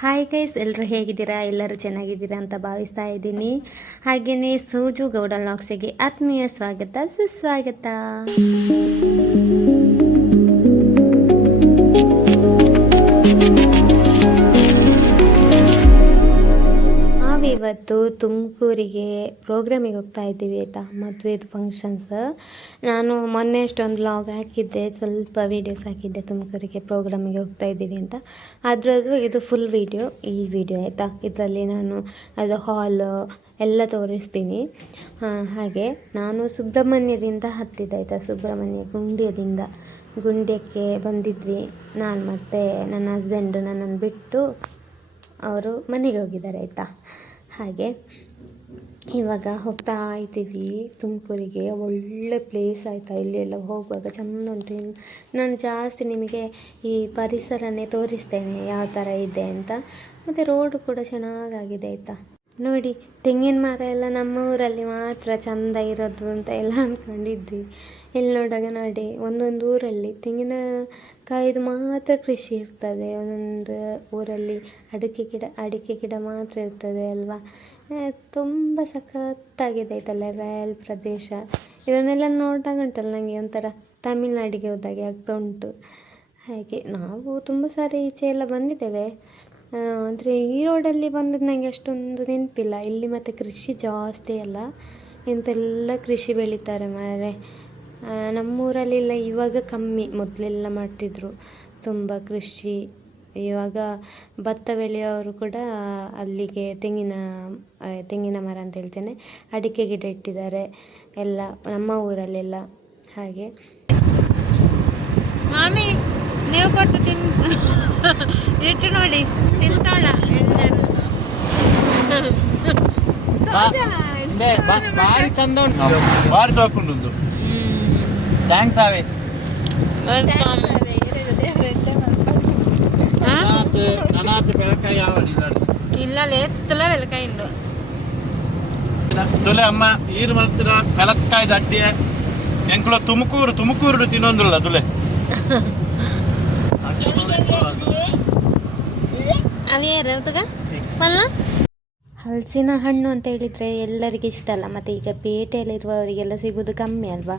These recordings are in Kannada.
ಹಾಯ್ ಗೈಸ್, ಎಲ್ಲರೂ ಹೇಗಿದ್ದೀರಾ? ಎಲ್ಲರೂ ಚೆನ್ನಾಗಿದ್ದೀರಾ ಅಂತ ಭಾವಿಸ್ತಾ ಇದ್ದೀನಿ. ಹಾಗೆಯೇ ಸೂಜು ಗೌಡ ವ್ಲಾಗ್ಸಿಗೆ ಆತ್ಮೀಯ ಸ್ವಾಗತ, ಸುಸ್ವಾಗತ. ಇವತ್ತು ತುಮಕೂರಿಗೆ ಪ್ರೋಗ್ರಾಮಿಗೆ ಹೋಗ್ತಾ ಇದ್ದೀವಿ ಆಯಿತಾ, ಮದುವೆದು ಫಂಕ್ಷನ್ಸ್. ನಾನು ಮೊನ್ನೆ ಅಷ್ಟೊಂದು ವ್ಲಾಗ್ ಹಾಕಿದ್ದೆ, ಸ್ವಲ್ಪ ವೀಡಿಯೋಸ್ ಹಾಕಿದ್ದೆ ತುಮಕೂರಿಗೆ ಪ್ರೋಗ್ರಾಮಿಗೆ ಹೋಗ್ತಾ ಇದ್ದೀವಿ ಅಂತ. ಅದರದ್ದು ಇದು ಫುಲ್ ವೀಡಿಯೋ, ಈ ವಿಡಿಯೋ ಆಯಿತಾ. ಇದರಲ್ಲಿ ನಾನು ಅದು ಹಾಲ್ ಎಲ್ಲ ತೋರಿಸ್ತೀನಿ. ಹಾಗೆ ನಾನು ಸುಬ್ರಹ್ಮಣ್ಯದಿಂದ ಹತ್ತಿದ್ದೆ ಆಯಿತಾ, ಸುಬ್ರಹ್ಮಣ್ಯ ಗುಂಡ್ಯಕ್ಕೆ ಬಂದಿದ್ವಿ. ನಾನು ಮತ್ತು ನನ್ನ ಹಸ್ಬೆಂಡು ನನ್ನನ್ನು ಬಿಟ್ಟು ಅವರು ಮನೆಗೆ ಹೋಗಿದ್ದಾರೆ ಆಯಿತಾ. ಹಾಗೆ ಇವಾಗ ಹೋಗ್ತಾ ಇದ್ದೀವಿ ತುಮಕೂರಿಗೆ. ಒಳ್ಳೆ ಪ್ಲೇಸ್ ಆಯಿತಾ, ಇಲ್ಲಿ ಎಲ್ಲ ಹೋಗುವಾಗ ಚೆಂದ ಉಂಟು. ನಾನು ಜಾಸ್ತಿ ನಿಮಗೆ ಈ ಪರಿಸರನೇ ತೋರಿಸ್ತೇನೆ ಯಾವ ಥರ ಇದೆ ಅಂತ. ಮತ್ತು ರೋಡು ಕೂಡ ಚೆನ್ನಾಗಾಗಿದೆ ಆಯಿತಾ. ನೋಡಿ, ತೆಂಗಿನ ಮರ ಎಲ್ಲ ನಮ್ಮ ಊರಲ್ಲಿ ಮಾತ್ರ ಚೆಂದ ಇರೋದು ಅಂತ ಎಲ್ಲ ಅಂದ್ಕೊಂಡಿದ್ವಿ. ಇಲ್ಲಿ ನೋಡಾಗ ನೋಡಿ, ಒಂದೊಂದು ಊರಲ್ಲಿ ತೆಂಗಿನಕಾಯಿದು ಮಾತ್ರ ಕೃಷಿ ಇರ್ತದೆ, ಒಂದೊಂದು ಊರಲ್ಲಿ ಅಡಿಕೆ ಗಿಡ ಮಾತ್ರ ಇರ್ತದೆ ಅಲ್ವಾ. ತುಂಬ ಸಖತ್ತಾಗಿದೆ ಆಯ್ತಲ್ಲ, ಲೆವೆಲ್ ಪ್ರದೇಶ. ಇದನ್ನೆಲ್ಲ ನೋಡಿದಾಗ ಉಂಟಲ್ಲ ನನಗೆ ಒಂಥರ ತಮಿಳ್ನಾಡಿಗೆ ಹೋದಾಗೆ ಆಗ್ತಾ ಉಂಟು. ಹಾಗೆ ನಾವು ತುಂಬ ಸಾರಿ ಈಚೆ ಎಲ್ಲ ಬಂದಿದ್ದೇವೆ, ಅಂದರೆ ಈ ರೋಡಲ್ಲಿ ಬಂದದ್ದು ನನಗೆ ಅಷ್ಟೊಂದು ನೆನಪಿಲ್ಲ. ಇಲ್ಲಿ ಮತ್ತು ಕೃಷಿ ಜಾಸ್ತಿ ಅಲ್ಲ, ಇಂತೆಲ್ಲ ಕೃಷಿ ಬೆಳೀತಾರೆ ಮಾರೆ. ನಮ್ಮೂರಲ್ಲಿಲ್ಲ, ಇವಾಗ ಕಮ್ಮಿ, ಮೊದಲೆಲ್ಲ ಮಾಡ್ತಿದ್ರು ತುಂಬ ಕೃಷಿ. ಇವಾಗ ಭತ್ತ ಬೆಳೆಯೋರು ಕೂಡ ಅಲ್ಲಿಗೆ ತೆಂಗಿನ ಮರ ಅಂತ ಹೇಳ್ತೇನೆ, ಅಡಿಕೆ ಗಿಡ ಇಟ್ಟಿದ್ದಾರೆ ಎಲ್ಲ ನಮ್ಮ ಊರಲ್ಲೆಲ್ಲ. ಹಾಗೆ ಮಾಮಿ ನೀವು ಕೊಟ್ಟು ಇಟ್ಟು ನೋಡಿ, ತಿಂತಾಳ ಎಲ್ಲರೂ. ಬಾರಿ ತಂದ ಬಾರಿ ತಗೊಂಡು ಥ್ಯಾಂಕ್ಸ್ ಆವೆ ನನಾತ್ ಬೆಳಕಾಯಿ ಇಲ್ಲ ಎತ್ತಲ ಬೆಳಕಾಯಿ ಉಂಟು ತೊಲೆ ಅಮ್ಮ ಈರು ಮಾಡ್ತೀರ ಬೆಳಕಾಯಿ ದಡ್ಡಿ ಎಂಕುಳ ತುಮಕೂರು ತಿನ್ನೊಂದುಲ್ಲ ತುಲೆ ಹಲಸಿನ ಹಣ್ಣು ಅಂತ ಹೇಳಿದರೆ ಎಲ್ಲರಿಗೆ ಇಷ್ಟ ಅಲ್ಲ. ಮತ್ತು ಈಗ ಪೇಟೆಯಲ್ಲಿರುವವರಿಗೆಲ್ಲ ಸಿಗೋದು ಕಮ್ಮಿ ಅಲ್ವಾ.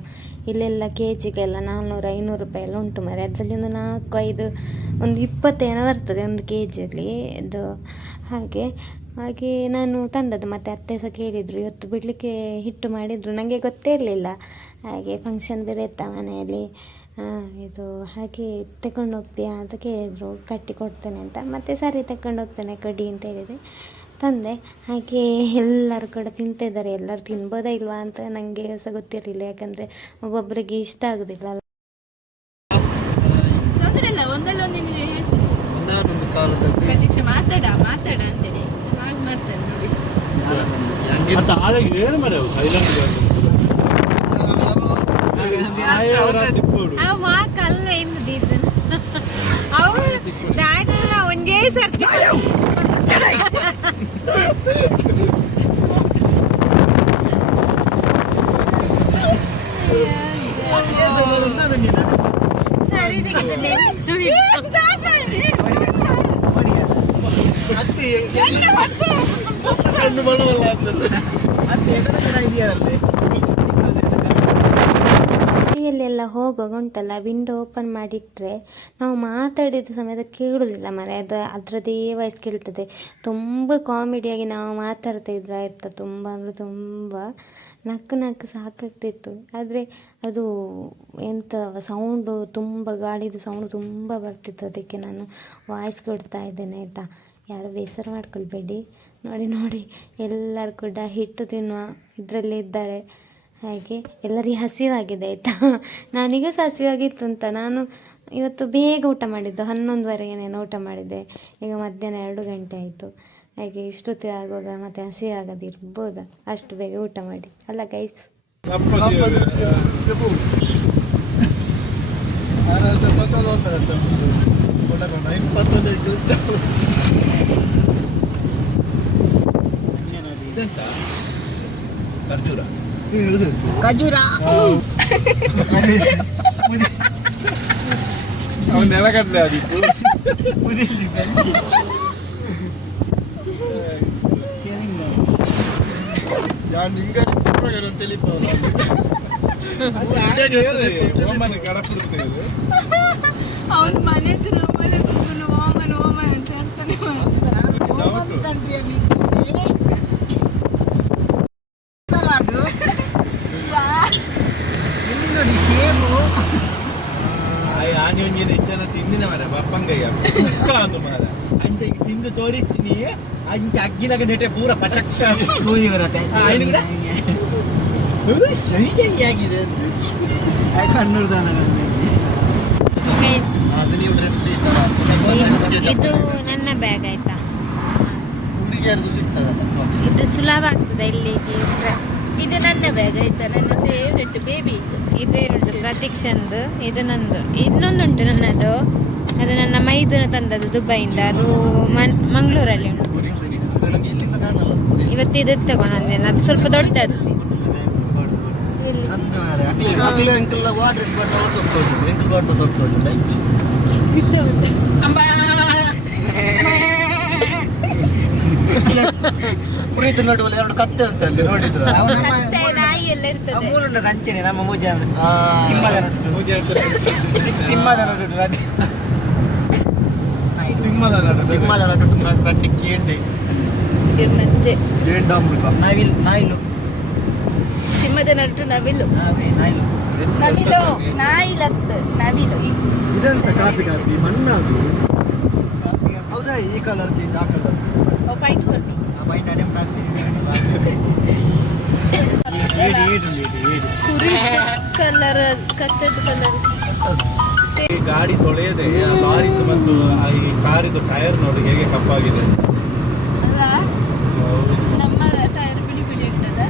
ಇಲ್ಲೆಲ್ಲ ಕೆ ಜಿಗೆಲ್ಲ 400-500 ರೂಪಾಯಿ ಎಲ್ಲ ಉಂಟು ಮಾರೆ. ಅದರಲ್ಲಿ ಒಂದು 4-5 ಒಂದು 20 ಏನೋ ಬರ್ತದೆ ಒಂದು ಕೆ ಜಿಯಲ್ಲಿ ಇದು. ಹಾಗೆ ನಾನು ತಂದದ್ದು. ಮತ್ತು ಅತ್ತೆ ಸಹ ಕೇಳಿದರು, ಇವತ್ತು ಬಿಡಲಿಕ್ಕೆ ಹಿಟ್ಟು ಮಾಡಿದರು, ನನಗೆ ಗೊತ್ತೇ ಇರಲಿಲ್ಲ. ಹಾಗೆ ಫಂಕ್ಷನ್ ಬೇರೆ ಇತ್ತ ಮನೆಯಲ್ಲಿ, ಇದು ಹಾಗೆ ತಗೊಂಡು ಹೋಗ್ತೀಯಾ ಅಂತ ಕೇಳಿದರು, ಕಟ್ಟಿ ಕೊಡ್ತೇನೆ ಅಂತ. ಮತ್ತು ಸರಿ ತಗೊಂಡು ಹೋಗ್ತೇನೆ ಕೊಡಿ ಅಂತ ಹೇಳಿದೆ, ತಂದೆ. ಹಾಗೆ ಎಲ್ಲರೂ ಕೂಡ ತಿಂತಿದ್ದಾರೆ. ಎಲ್ಲರೂ ತಿನ್ಬೋದಾ ಇಲ್ವಾ ಅಂತ ನನಗೆ ಸಹ ಗೊತ್ತಿರಲಿಲ್ಲ, ಯಾಕಂದರೆ ಒಬ್ಬೊಬ್ಬರಿಗೆ ಇಷ್ಟ ಆಗೋದಿಲ್ಲ ಅಲ್ಲ. ಮಾತಾಡ ಅಂತೇಳಿ ಹಾಗೆ ಮಾಡ್ತಾರೆ ನೋಡಿ. ಏನು ಕಲ್ವೆ ಒಂದೇ ಸರ್ತಿ ಎಲ್ಲ ಹೋಗುವಾಗ ಉಂಟಲ್ಲ, ವಿಂಡೋ ಓಪನ್ ಮಾಡಿಟ್ರೆ ನಾವು ಮಾತಾಡಿದ ಸಮಯದ ಕೇಳೋದಿಲ್ಲ ಮನೆ. ಅದರದ್ದೇ ವಾಯ್ಸ್ ಕೇಳ್ತದೆ. ತುಂಬ ಕಾಮಿಡಿಯಾಗಿ ನಾವು ಮಾತಾಡ್ತಾ ಇದ್ರೆ ಆಯ್ತಾ, ತುಂಬ ಅಂದರೆ ತುಂಬ ನಕ್ಕು ಸಾಕಾಗ್ತಿತ್ತು. ಆದರೆ ಅದು ಎಂಥ ಸೌಂಡು, ತುಂಬ ಗಾಳಿದು ಸೌಂಡು ತುಂಬ ಬರ್ತಿತ್ತು. ಅದಕ್ಕೆ ನಾನು ವಾಯ್ಸ್ ಕೊಡ್ತಾ ಇದ್ದೇನೆ ಆಯಿತಾ. ಯಾರು ಬೇಸರ ಮಾಡ್ಕೊಳ್ಬೇಡಿ. ನೋಡಿ ಎಲ್ಲರೂ ಕೂಡ ಹಿಟ್ಟು ತಿನ್ನುವ ಇದರಲ್ಲೇ ಇದ್ದಾರೆ. ಹಾಗೆ ಎಲ್ಲರಿಗೆ ಹಸಿವಾಗಿದೆ ಆಯಿತಾ. ನಾನೀಗ ಸಹ ಹಸಿವಾಗಿತ್ತು ಅಂತ ನಾನು ಇವತ್ತು ಬೇಗ ಊಟ ಮಾಡಿದ್ದು, 11:30ಗೆ ಊಟ ಮಾಡಿದ್ದೆ. ಈಗ ಮಧ್ಯಾಹ್ನ 2 ಗಂಟೆ ಆಯಿತು. ಹಾಗೆ ಇಷ್ಟೊತ್ತಿಗೆ ಆಗುವಾಗ ಮತ್ತೆ ಹಸಿ ಆಗೋದಿರ್ಬೋದಾ, ಅಷ್ಟು ಬೇಗ ಊಟ ಮಾಡಿ ಅಲ್ಲ ಗೈಸ್. ಖಜೂರ ನೆಲಗಡಲೆ ಆದಿತ್ತು. ഞാൻ നിങ്ങൾ തെളിപ്പാവല്ലോ ಅವನು ಮನೆ ಎದುರು ಮನೆ ಕೂತ್ಕೊಂಡು ಓಮನ್ ಓಮನ್ ಅಂತ ಹೇಳ್ತಾನೆ. ಆನೆಯೊಂಜಿನ ಇಚ್ಚನ ತಿಂದಿನ ಮರ ಬಪ್ಪಂಗಯ್ಯ ಅಂದು ಮಾರ ಅಂಚ ತಿಂದು ತೋರಿಸ್ತೀನಿ ಅಂಚ ಅಗ್ಗಿನಾಗ ನೆಟ್ಟೆ ಪೂರ ಪಚಕ್ಷ ಸರಿಯಾಗಿದೆ ಕಣ್ಣುರ್ದಾನ ಇದು ನನ್ನ ಬ್ಯಾಗ್ ಆಯ್ತಾ, ಹುಡುಗಿಯರ್ದು ಸಿಗ್ತದಲ್ಲ ಇದು ಸುಲಭ ಆಗ್ತದೆ ಇಲ್ಲಿಗೆ. ಇದು ನನ್ನ ಬ್ಯಾಗ್ ಆಯ್ತಾ, ನನ್ನ ಫೇವ್ರೆಟ್ ಬೇಬಿ ಇದು ಎರಡು ಪ್ರತೀಕ್ಷಂದು, ಇದು ನಂದು. ಇನ್ನೊಂದುಂಟು ನನ್ನದು, ಅದು ನನ್ನ ಮೈದುನ ತಂದದ್ದು ದುಬೈಯಿಂದ, ಅದು ಮಂಗಳೂರಲ್ಲಿ ಉಂಟು. ಇಲ್ಲಿಂದ ಕಾಣಲ್ಲ. ಇವತ್ತು ಇದು ತಗೊಂಡಂದೇನು, ಅದು ಸ್ವಲ್ಪ ದೊಡ್ಡದು. ಕುರಿತು ನಡುವಲ್ಲಿ ಎರಡು ಕತ್ತೆ ಉಂಟಲ್ಲಿ ನೋಡಿದ್ರು. ಕತ್ತೆ ನಾಯಿ ಎಲ್ಲ ಇರ್ತದೆ. ಅಂಚೆನೆ ನಮ್ಮ ಮೂಜೆ ಸಿಂಹದ ರಡ್ಡಿ ಕೇಂಡೆ ನಜ್ಜೆ ನಾಯಿಲು ಸಿಂಹದ ನಟು ನವಿಲು ನಾಯಿಲು ನವಿಲು ನಾಯಿಲತ್ತು ನವಿಲು ಇದೆಂತ ಕಾಪಿ ಮಣ್ಣದು ಹೌದಾ? ಈ ಕಲರ್ ಚೇಂಜ್ ಆ ಕಲರ್ ಪೈಂಟ್ ಕೊರ್ನಿ ಕುರಿ ಕಲರ್ ಕತ್ತದ ಕಲರ್. ಈ ಗಾಡಿ ತೊಳೆಯದೆ ಆ ಲಾರಿದು ಮತ್ತು ಈ ಕಾರಿದು ಟೈರ್ ನೋಡಿ ಹೇಗೆ ಕಪ್ಪಾಗಿದೆ. ಅಲ್ಲ ನಮ್ಮ ಟೈರ್ ಬಿಳಿ ಬಿಳಿ ಉಂಟದ.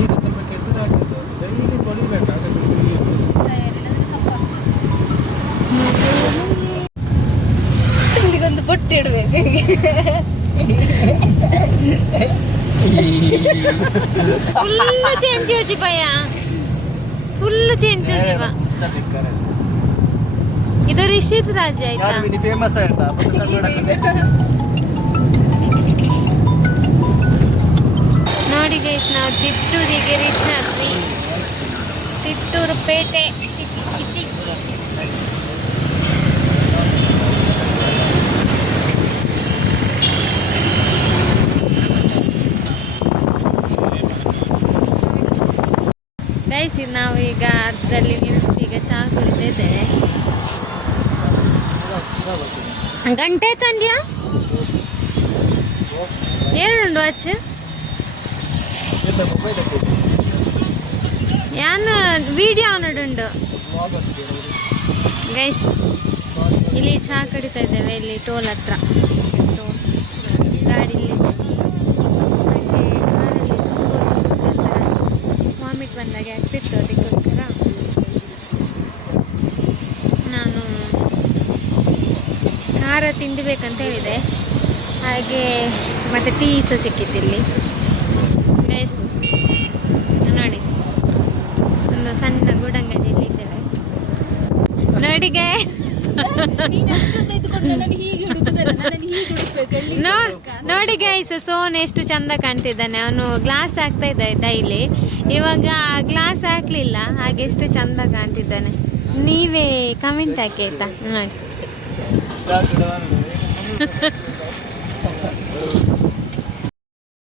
ಈಗ ಸ್ವಲ್ಪ ಕೆಸರಾಗಿದ್ದು ಡೈಲಿ ತೊಳಿಬೇಕಾಗುತ್ತೆ. ಟೈರ್ ಇಲ್ಲದ್ರೆ ಕಪ್ಪಾಗ್ತದೆ. ಇಲ್ಲಿಗೊಂದು ಬೊಟ್ಟೆ ಇಡಬೇಕು. ಫುಲ್ ಚೇಂಜ್ ಹೋಜಿ ಭಯ, ಫುಲ್ ಚೇಂಜ್ ಹೋಜಿವ. ಇದು ರಿಷಿತ್ ರಾಜ ಆಯ್ತಾ, ಫೇಮಸ್ ಆಯ್ತಾ? ನೋಡಿ ಗೈಸ್, ನಾವು ತಿಪ್ಟೂರಿಗೆ ರೀಚ್ ಆದ್ವಿ. ತಿಪ್ಟೂರು ಪೇಟೆ ಸಿಟಿ. ಗೈಸ್, ನಾವು ಈಗ ಅರ್ಧದಲ್ಲಿ ನಿಲ್ಲಿಸಿ ಈಗ ಚಹಾ ಕುಡಿತಿದ್ದೇವೆ. ಗಂಟೆ ತಂದ್ಯಾ? ಏನುಂಡು ವಾಚ್? ಯಾನು ವಿಡಿಯೋ ಅವನುಂಡು ಗೈಸ್. ಇಲ್ಲಿ ಚಹಾ ಕುಡಿತಾ ಇದ್ದೇವೆ, ಇಲ್ಲಿ ಟೋಲ್ ಹತ್ರ. ಗಾಡಿ ವಾಮಿಟ್ ಬಂದಾಗೆ ಆಗ್ತಿತ್ತು, ಅದಕ್ಕೋಸ್ಕರ ನಾನು ಖಾರ ತಿಂಡಿ ಬೇಕಂತ ಹೇಳಿದೆ. ಹಾಗೆ ಮತ್ತು ಟೀ ಸಹ ಸಿಕ್ಕಿತ್ತಿಲ್ಲಿ. ನೋಡಿ, ಒಂದು ಸಣ್ಣ ಗೂಡಂಗಡಿಯಲ್ಲಿ ಇದ್ದೇವೆ. ನೋಡಿ ನೋಡಿ ಗೈಸ್, ಸೋನ್ ಎಷ್ಟು ಚಂದ ಕಾಣ್ತಿದ್ದಾನೆ. ಅವನು ಗ್ಲಾಸ್ ಹಾಕ್ತಾ ಇದ್ದ ಡೈಲಿ, ಇವಾಗ ಗ್ಲಾಸ್ ಹಾಕ್ಲಿಲ್ಲ, ಹಾಗೆ ಎಷ್ಟು ಚಂದ ಕಾಣ್ತಿದ್ದಾನೆ. ನೀವೇ ಕಮೆಂಟ್ ಹಾಕಿ ಆಯ್ತಾ? ನೋಡಿ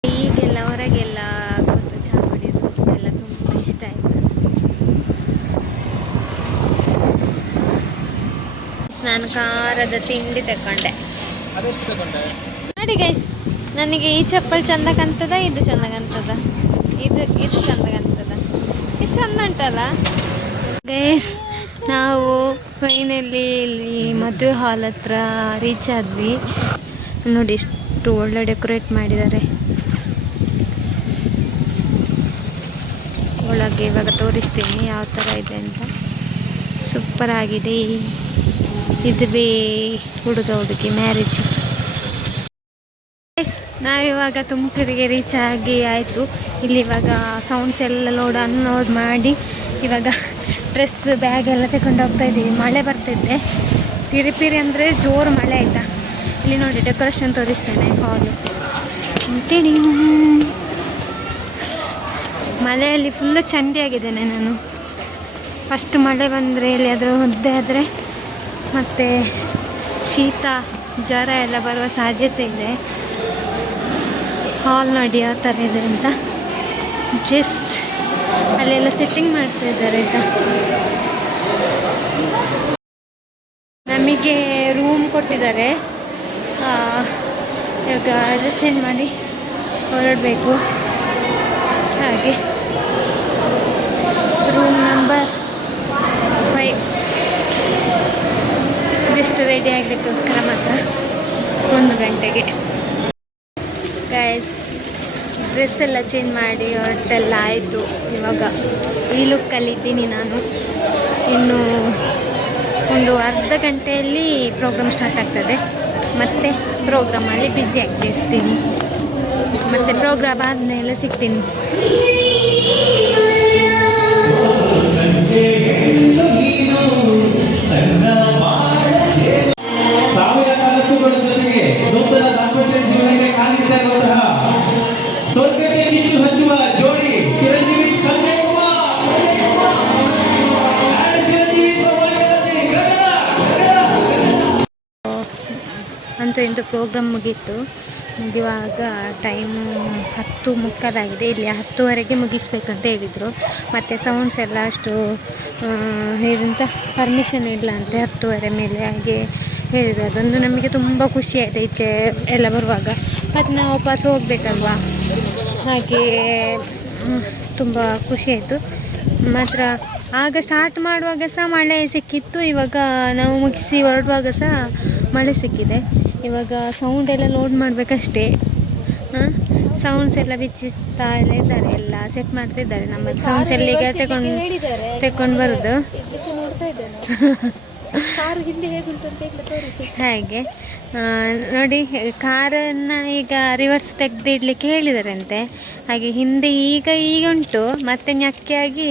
ಈಗೆಲ್ಲ ಹೊರಗೆಲ್ಲ ಕೂತು ಚಹಾ ಕುಡಿಯೋದು ಎಲ್ಲ ತುಂಬ ಇಷ್ಟ ಆಯ್ತು. ನಾನು ಖಾರದ ತಿಂಡಿ ತಗೊಂಡೆ. ನೋಡಿ ಗೈಸ್, ನನಗೆ ಈ ಚಪ್ಪಲ್ ಚಂದ ಕಾಣ್ತದ, ಇದು ಚಂದ ಕಾಣ್ತದ, ಇದು ಚಂದ ಕಾಣ್ತದ, ಇದು ಚಂದ ಉಂಟಲ್ಲ ಗೈಸ್. ನಾವು ಫೈನಲಿ ಇಲ್ಲಿ ಮದುವೆ ಹಾಲ್ ಹತ್ರ ರೀಚ್ ಆದ್ವಿ. ನೋಡಿ ಎಷ್ಟು ಒಳ್ಳೆ ಡೆಕೋರೇಟ್ ಮಾಡಿದ್ದಾರೆ. ಒಳಗೆ ಇವಾಗ ತೋರಿಸ್ತೀನಿ ಯಾವ ಥರ ಇದೆ ಅಂತ. ಸೂಪರ್ ಆಗಿದೆ. ಇದುವೇ ಹುಡುಗ ಹುಡುಗಿ ಮ್ಯಾರೇಜ್. ನಾವಿವಾಗ ತುಮಕೂರಿಗೆ ರೀಚ್ ಆಗಿ ಆಯಿತು. ಇಲ್ಲಿ ಇವಾಗ ಸೌಂಡ್ಸ್ ಎಲ್ಲ ಅನ್ಲೋಡ್ ಮಾಡಿ ಇವಾಗ ಡ್ರೆಸ್ ಬ್ಯಾಗ್ ಎಲ್ಲ ತಗೊಂಡು ಹೋಗ್ತಾ ಇದ್ದೀವಿ. ಮಳೆ ಬರ್ತಿದ್ದೆ, ಪಿರಿ ಪಿರಿ ಅಂದರೆ ಜೋರು ಮಳೆ ಆಯಿತಾ. ಇಲ್ಲಿ ನೋಡಿ ಡೆಕೋರೇಷನ್ ತೋರಿಸ್ತೇನೆ ಹಾಲು. ಮಳೆಯಲ್ಲಿ ಫುಲ್ಲು ಚಂಡಿಯಾಗಿದ್ದೇನೆ ನಾನು. ಫಸ್ಟ್ ಮಳೆ ಬಂದರೆ ಇಲ್ಲಿ ಅದರ ಒದ್ದೆ ಆದರೆ ಮತ್ತು ಶೀತ ಜ್ವರ ಎಲ್ಲ ಬರುವ ಸಾಧ್ಯತೆ ಇದೆ. ಹಾಲ್ ನೋಡಿ ಯಾವ ಥರ ಇದೆ ಅಂತ. ಜಸ್ಟ್ ಅಲ್ಲೆಲ್ಲ ಸೆಟ್ಟಿಂಗ್ ಮಾಡ್ತಾ ಇದ್ದಾರೆ ಆಯಿತಾ. ನಮಗೆ ರೂಮ್ ಕೊಟ್ಟಿದ್ದಾರೆ. ಇವಾಗ ಡ್ರೆಸ್ ಚೇಂಜ್ ಮಾಡಿ ಹೊರಡಬೇಕು. ಹಾಗೆ ರೂಮ್ ನಂಬರ್ 5 ಜಸ್ಟ್ ರೆಡಿ ಆಗಲಿಕ್ಕೋಸ್ಕರ ಮಾತ್ರ 1 ಗಂಟೆಗೆ. ಗೈಸ್ ಡ್ರೆಸ್ ಎಲ್ಲ ಚೇಂಜ್ ಮಾಡಿ ಹೊರಟೆಲ್ಲ ಆಯಿತು. ಇವಾಗ ಈ ಲುಕ್ಕಲ್ಲಿ ಇದ್ದೀನಿ ನಾನು. ಇನ್ನು ಒಂದು ಅರ್ಧ ಗಂಟೆಯಲ್ಲಿ ಪ್ರೋಗ್ರಾಮ್ ಸ್ಟಾರ್ಟ್ ಆಗ್ತದೆ. ಮತ್ತು ಪ್ರೋಗ್ರಾಮಲ್ಲಿ ಬ್ಯುಸಿ ಆಗ್ತಿರ್ತೀನಿ. ಮತ್ತು ಪ್ರೋಗ್ರಾಮ್ ಆದಮೇಲೆ ಸಿಗ್ತೀನಿ. ಸಾವಿರ ಕನಸುಗಳ ಜೊತೆಗೆ ನೂತನ ದಾಂಪತ್ಯ ಜೀವನಕ್ಕೆ ಕಾಲಿಟ್ಟಿರುವಂತಹ ಸ್ವರ್ಗಕ್ಕೆ ಕಿಚ್ಚು ಹಚ್ಚುವ ಜೋಡಿ ಚಿರಂಜೀವಿ ಸಂಜಯ್ ಕುಮಾರ್ ಚಿರಂಜೀವಿ ಅಂತೂ ಇಂದು ಪ್ರೋಗ್ರಾಮ್ ಮುಗಿಯುವಾಗ ಟೈಮು 10:30 ಇಲ್ಲಿ 10:00ವರೆಗೆ ಮುಗಿಸ್ಬೇಕಂತ ಹೇಳಿದರು. ಮತ್ತು ಸೌಂಡ್ಸ್ ಎಲ್ಲ ಅಷ್ಟು ಏನಂತ ಪರ್ಮಿಷನ್ ಇಲ್ಲ ಅಂತೆ 10:30 ಮೇಲೆ ಹಾಗೆ ಹೇಳಿದರು. ಅದೊಂದು ನಮಗೆ ತುಂಬ ಖುಷಿ ಆಯಿತು ಈಚೆ ಎಲ್ಲ ಬರುವಾಗ. ಮತ್ತು ನಾವು ವಾಪಸ್ ಹೋಗಬೇಕಲ್ವಾ, ಹಾಗೆ ತುಂಬ ಖುಷಿ ಆಯಿತು. ಮಾತ್ರ ಆಗ ಸ್ಟಾರ್ಟ್ ಮಾಡುವಾಗ ಸಹ ಮಳೆ ಸಿಕ್ಕಿತ್ತು. ಇವಾಗ ನಾವು ಮುಗಿಸಿ ಹೊರಡುವಾಗ ಸಹ ಮಳೆ ಸಿಕ್ಕಿದೆ. ಇವಾಗ ಸೌಂಡ್ ಎಲ್ಲ ಲೋಡ್ ಮಾಡಬೇಕಷ್ಟೇ. ಸೌಂಡ್ಸ್ ಎಲ್ಲ ಬಿಚ್ಚಿಸ್ತಾ ಎಲ್ಲ ಇದ್ದಾರೆ, ಎಲ್ಲ ಸೆಟ್ ಮಾಡ್ತಿದ್ದಾರೆ. ನಮ್ಮ ಸೌಂಡ್ಸ್ ಎಲ್ಲ ಈಗ ತೆಕೊಂಡು ಬರೋದು ಹಾಗೆ ನೋಡಿ. ಕಾರನ್ನು ಈಗ ರಿವರ್ಸ್ ತೆಗೆದಿಡ್ಲಿಕ್ಕೆ ಹೇಳಿದಾರಂತೆ. ಹಾಗೆ ಹಿಂದೆ ಈಗ ಉಂಟು, ಮತ್ತೆ ñಕ್ಕೆಯಾಗಿ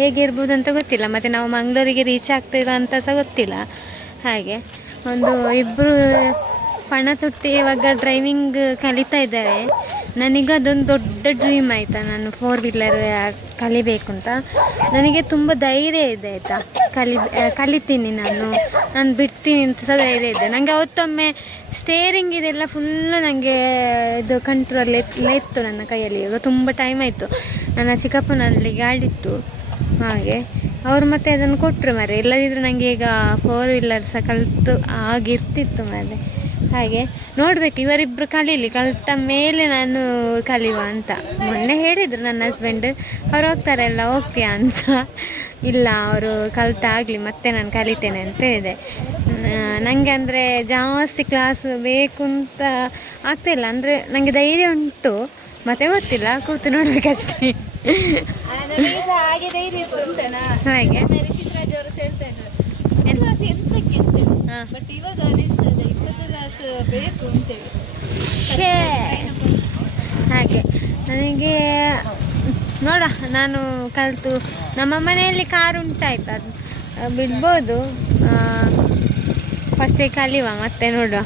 ಹೇಗಿರ್ಬೋದು ಅಂತ ಗೊತ್ತಿಲ್ಲ. ಮತ್ತು ನಾವು ಮಂಗಳೂರಿಗೆ ರೀಚ್ ಆಗ್ತೀರಾ ಅಂತ ಸಹ ಗೊತ್ತಿಲ್ಲ. ಹಾಗೆ ಒಂದು 2 ಪಣ ತೊಟ್ಟಿ ಇವಾಗ ಡ್ರೈವಿಂಗ್ ಕಲಿತಾ ಇದ್ದಾರೆ. ನನಗೆ ಅದೊಂದು ದೊಡ್ಡ ಡ್ರೀಮ್ ಆಯಿತಾ, ನಾನು 4 ವೀಲರ್ ಕಲಿಬೇಕು ಅಂತ. ನನಗೆ ತುಂಬ ಧೈರ್ಯ ಇದೆ ಆಯಿತಾ. ಕಲಿತೀನಿ ನಾನು ಬಿಡ್ತೀನಿ ಅಂತ ಸಹ ಧೈರ್ಯ ಇದೆ ನನಗೆ. ಅವತ್ತೊಮ್ಮೆ ಸ್ಟೇರಿಂಗ್ ಇದೆಲ್ಲ ಫುಲ್ಲು ನನಗೆ ಇದು ಕಂಟ್ರೋಲ್ ಇತ್ತು ನನ್ನ ಕೈಯಲ್ಲಿ. ಇವಾಗ ತುಂಬ ಟೈಮ್ ಆಯಿತು. ನನ್ನ ಚಿಕ್ಕಪ್ಪನಲ್ಲಿ ಗಾಡಿ ಇತ್ತು, ಹಾಗೆ ಅವರು ಮತ್ತೆ ಅದನ್ನು ಕೊಟ್ಟರು ಮಾರೆ. ಇಲ್ಲದಿದ್ದರೆ ನನಗೆ ಈಗ 4 ವೀಲರ್ ಸಹ ಕಲಿತು ಆಗಿರ್ತಿತ್ತು ಮಾರೆ. ಹಾಗೆ ನೋಡಬೇಕು, ಇವರಿಬ್ಬರು ಕಲಿತ ಮೇಲೆ ನಾನು ಕಲಿಯುವ ಅಂತ. ಮೊನ್ನೆ ಹೇಳಿದರು ನನ್ನ ಹಸ್ಬೆಂಡ್, ಅವ್ರು ಹೋಗ್ತೀಯಾ ಅಂತ. ಇಲ್ಲ, ಅವರು ಕಲಿತಾಗಲಿ ಮತ್ತೆ ನಾನು ಕಲಿತೇನೆ ಅಂತ ಹೇಳಿದೆ. ನನಗೆ ಅಂದರೆ ಜಾಸ್ತಿ ಕ್ಲಾಸ್ ಬೇಕು ಅಂತ ಆಗ್ತಾಯಿಲ್ಲ. ಅಂದರೆ ನನಗೆ ಧೈರ್ಯ ಉಂಟು, ಮತ್ತೆ ಗೊತ್ತಿಲ್ಲ, ಕೂತು ನೋಡಬೇಕಷ್ಟೇ. ಹಾಗೆ ಬಟ್ ಇವಾಗ ಅನಿಸ್ತದೆ 20 ಕ್ಲಾಸ್ ಬೇಕು ಅಂತೇಳಿ. ಹಾಗೆ ನನಗೆ ನೋಡ, ನಾನು ಕಲಿತು ನಮ್ಮ ಮನೆಯಲ್ಲಿ ಕಾರು ಉಂಟಾಯ್ತು, ಅದು ಬಿಡ್ಬೋದು. ಫಸ್ಟಿಗೆ ಕಲಿಯುವ, ಮತ್ತೆ ನೋಡುವ.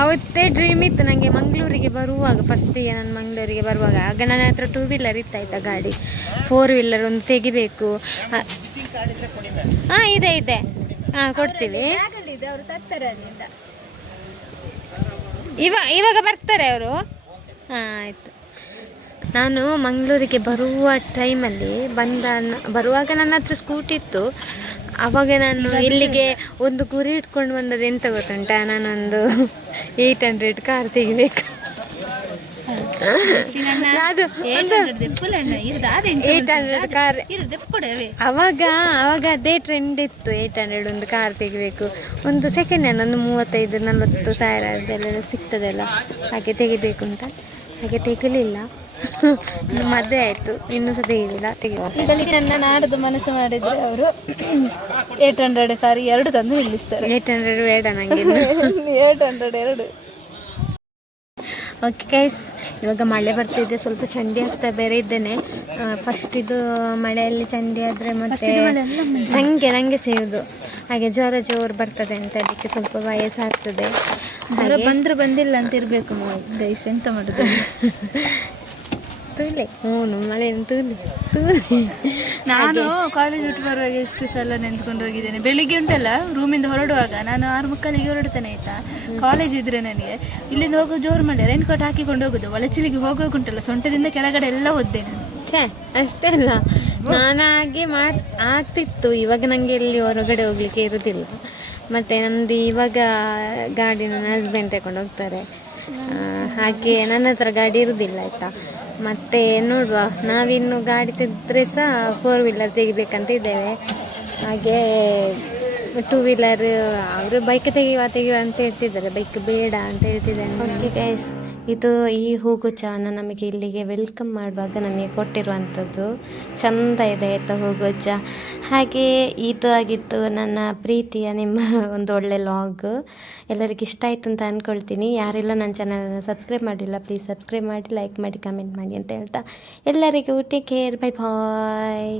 ಅವತ್ತೇ ಡ್ರೀಮ್ ಇತ್ತು ನನಗೆ ಮಂಗಳೂರಿಗೆ ಬರುವಾಗ. ಫಸ್ಟಿಗೆ ನಾನು ಮಂಗಳೂರಿಗೆ ಬರುವಾಗ ಆಗ ನನ್ನ ಹತ್ರ 2 ವೀಲರ್ ಇತ್ತಾಯ್ತಾ ಗಾಡಿ. 4 ವೀಲರ್ ಒಂದು ತೆಗಿಬೇಕು. ಹಾಂ ಇದೆ ಕೊಡ್ತೀವಿ. ಇವಾಗ ಬರ್ತಾರೆ ಅವರು. ಹಾಂ ಆಯಿತು. ನಾನು ಮಂಗಳೂರಿಗೆ ಬರುವ ಟೈಮಲ್ಲಿ ಬರುವಾಗ ನನ್ನ ಹತ್ರ ಸ್ಕೂಟಿ ಇತ್ತು. ಆವಾಗ ನಾನು ಇಲ್ಲಿಗೆ ಒಂದು ಗುರಿ ಇಟ್ಕೊಂಡು ಬಂದದ್ದು ಎಂತ ಗೊತ್ತುಂಟಾ, ನಾನೊಂದು 800 ಕಾರ್ ತೆಗಿಬೇಕು. ಅದು 800 ಕಾರ್. ಅವಾಗ ಅದೇ ಟ್ರೆಂಡ್ ಇತ್ತು, 800 ಒಂದು ಕಾರ್ ತೆಗಿಬೇಕು. ಒಂದು ಸೆಕೆಂಡ್ ಹ್ಯಾಂಡ್ ಒಂದು 35-40 ಸಾವಿರ ಅದೆಲ್ಲ ಸಿಗ್ತದಲ್ಲ, ಹಾಗೆ ತೆಗಿಬೇಕು ಅಂತ. ಹಾಗೆ ತೆಗಿಲಿಲ್ಲ, ಮದುವೆ ಆಯಿತು, ಇನ್ನೂ ಸಹ ತೆಗಿಲಿಲ್ಲ. ನನ್ನ ನಾಡದು ಮನಸ್ಸು ಮಾಡಿದರೆ ಅವರು 800 ಕಾರ್ 2 ತಂದು ನಿಲ್ಲಿಸ್ತಾರೆ. 800 ಬೇಡ ನನಗೆ. 800 2. ಓಕೆ ಗೈಸ್, ಇವಾಗ ಮಳೆ ಬರ್ತಿದೆ, ಸ್ವಲ್ಪ ಚಂಡಿ ಆಗ್ತಾ ಬೇರೆ ಇದ್ದೇನೆ. ಫಸ್ಟ್ ಇದು ಮಳೆಯಲ್ಲಿ ಚಂಡಿ ಆದರೆ ಮತ್ತೆ ನನಗೆ ಸೇವುದು ಹಾಗೆ ಜ್ವರ ಜೋರು ಬರ್ತದೆ ಅಂತ, ಅದಕ್ಕೆ ಸ್ವಲ್ಪ ವಯಸ್ಸಾಗ್ತದೆ. ಬಂದ್ರೆ ಬಂದಿಲ್ಲ ಅಂತ ಇರಬೇಕು ಗೈಸ್, ಎಂತ ಮಾಡೋದು. ತೂಲೆ ಹ್ಞೂ ಮಳೆ ತೂಲೆ. ನಾನು ಕಾಲೇಜ್ ಬಿಟ್ಟು ಬರುವಾಗ ಎಷ್ಟು ಸಲ ನೆಂದ್ಕೊಂಡು ಹೋಗಿದ್ದೇನೆ. ಬೆಳಿಗ್ಗೆ ಉಂಟಲ್ಲ ರೂಮಿಂದ ಹೊರಡುವಾಗ ನಾನು 6:30ಗೆ ಹೊರಡ್ತೇನೆ ಆಯಿತಾ, ಕಾಲೇಜ್ ಇದ್ರೆ ನನಗೆ ಇಲ್ಲಿಂದ ಹೋಗೋ ಜೋರು ಮಾಡಿ ರೈನ್ ಕೋಟ್ ಹಾಕಿಕೊಂಡು ಹೋಗೋದು. ಒಳಚಲಿಗೆ ಹೋಗೋಗುಂಟಲ್ಲ ಸೊಂಟದಿಂದ ಕೆಳಗಡೆ ಎಲ್ಲ ಒದ್ದೆ ನಾನು. ಅಷ್ಟೇ ಅಲ್ಲ, ನಾನು ಹಾಗೆ ಆಗ್ತಿತ್ತು. ಇವಾಗ ನನಗೆ ಎಲ್ಲಿ ಹೊರಗಡೆ ಹೋಗ್ಲಿಕ್ಕೆ ಇರೋದಿಲ್ಲ. ಮತ್ತು ನಮ್ಮದು ಇವಾಗ ಗಾಡಿ ನನ್ನ ಹಸ್ಬೆಂಡ್ ತಗೊಂಡು ಹೋಗ್ತಾರೆ, ಹಾಗೆ ನನ್ನ ಹತ್ರ ಗಾಡಿ ಇರೋದಿಲ್ಲ ಆಯಿತಾ. ಮತ್ತು ನೋಡುವ, ನಾವಿನ್ನು ಗಾಡಿ ತೆಗೆದ್ರೆ ಸಹ 4 ವೀಲರ್ ತೆಗಿಬೇಕಂತ ಇದ್ದೇವೆ. ಹಾಗೆ 2 ವೀಲರ್ ಅವರು ಬೈಕ್ ತೆಗೆಯುವ ಅಂತ ಹೇಳ್ತಿದ್ದಾರೆ, ಬೈಕ್ ಬೇಡ ಅಂತ ಹೇಳ್ತಿದ್ದಾರೆ. ಓಕೆ ಗೈಸ್, ಇದು ಈ ಹೂಗುಚ್ಛವನ್ನು ನಮಗೆ ಇಲ್ಲಿಗೆ ವೆಲ್ಕಮ್ ಮಾಡುವಾಗ ನಮಗೆ ಕೊಟ್ಟಿರುವಂಥದ್ದು. ಚೆಂದ ಇದೆ ಆಯಿತಾ ಹೂಗುಚ್ಛ. ಹಾಗೆ ಇದು ಆಗಿತ್ತು ನನ್ನ ಪ್ರೀತಿಯ ನಿಮ್ಮ ಒಂದು ಒಳ್ಳೆ ಲಾಗ್. ಎಲ್ಲರಿಗೂ ಇಷ್ಟ ಆಯಿತು ಅಂತ ಅಂದ್ಕೊಳ್ತೀನಿ. ಯಾರೆಲ್ಲ ನನ್ನ ಚಾನಲನ್ನು ಸಬ್ಸ್ಕ್ರೈಬ್ ಮಾಡಿಲ್ಲ ಪ್ಲೀಸ್ ಸಬ್ಸ್ಕ್ರೈಬ್ ಮಾಡಿ, ಲೈಕ್ ಮಾಡಿ, ಕಮೆಂಟ್ ಮಾಡಿ ಅಂತ ಹೇಳ್ತಾ ಎಲ್ಲರಿಗೂ ಟೇಕ್ ಕೇರ್, ಬೈ ಬಾಯ್.